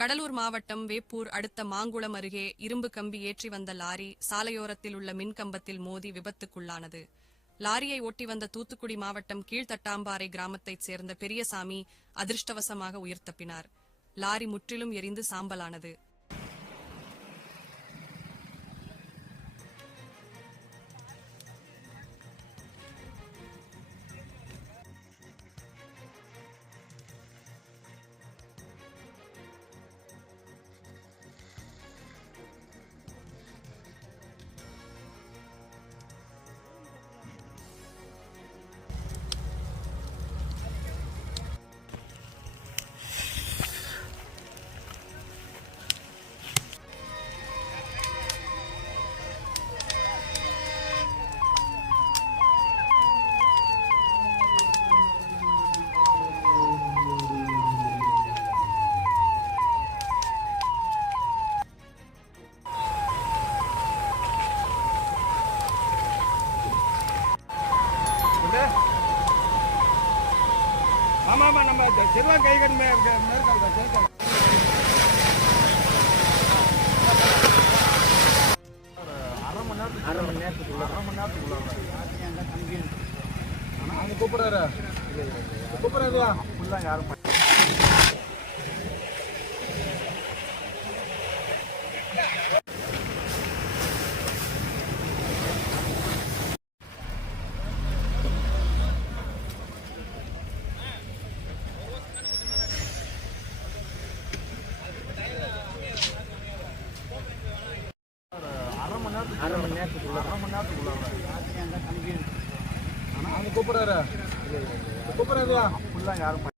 கடலூர் மாவட்டம் வேப்பூர் அடுத்த மாங்குளம் அருகே இரும்பு கம்பி ஏற்றி வந்த லாரி சாலையோரத்தில் உள்ள மின்கம்பத்தில் மோதி விபத்துக்குள்ளானது. லாரியை ஓட்டி வந்த தூத்துக்குடி மாவட்டம் கீழ்த்தட்டாம்பாறை கிராமத்தைச் சேர்ந்த பெரியசாமி அதிர்ஷ்டவசமாக உயிர் தப்பினார். லாரி முற்றிலும் எரிந்து சாம்பலானது. ஆமா ஆமா நம்ம சிறுவா கைகன் மேற்கால் அரை மணி நேரத்துக்குள்ள அங்கே கூப்பிடுறாரு ஃபுல்லாக யாரும் அரை மணி நேரத்துக்குள்ள அங்கே கூப்பிடுறாரு ஃபுல்லாக யாரும்